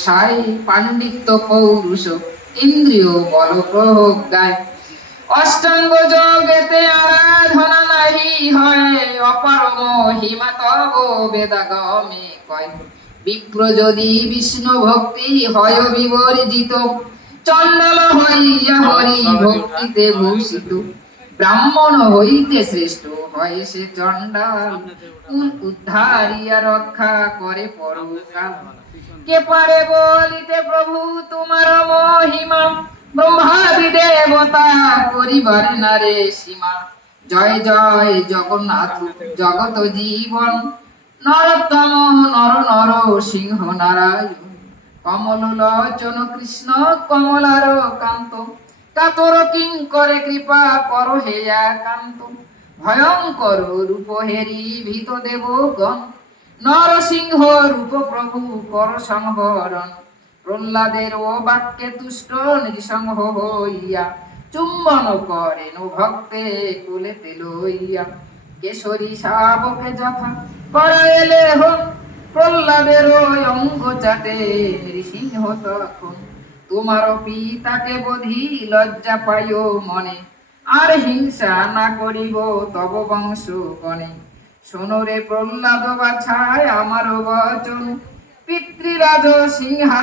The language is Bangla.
সাই পাণ্ডিত্য পৌরুষ ইন্দ্রিয় বল প্রভোগ গায় অষ্টাঙ্গ যোগেতে আরাধনা নাহি হয় অপার মহিমা তব বেদাগমে কয়। বিপ্র যদি বিষ্ণু ভক্তি হয় বিবর্জিত চণ্ডাল হইয়া হরি ভক্তিতে ভূষিত। ব্রাহ্মণ হইতে শ্রেষ্ঠ হয় সে চণ্ডাল কুল উদ্ধারিয়া রক্ষা করে পরকাল কে পারে বলিতে প্রভু তোমার মহিমা। ব্রহ্মাদি দেবতা করিবার না রে সীমা। জয় জয় জগন্নাথ জগত জীবন। নরোত্তম নর নর সিংহ নারায়ণ। কমল লোচন কৃষ্ণ কমলার কান্ত। কাতর কিং করে কৃপা কর হে কান্ত ভয়ঙ্কর রূপ হেরি ভীত দেবগণ নরসিংহ রূপ প্রভু কর সংহরণ প্রহ্লাদের ও বাক্যে তুষ্ট নৃসংহ হইয়া, চুম্বন করেন ভক্তে কুলেতে লইয়া। কেশরী শাবকে যথা করাইলে হন প্রহ্লাদের অঙ্গ চাটে নৃসিংহ তখন। তোমার পিতাকে বোধি লজ্জা পাইও মনে আর হিংসা না করিব তব বংশ গণে। সোনরে প্রহ্লাদ বাছায় আমার বচন পিতৃরাজ সিংহা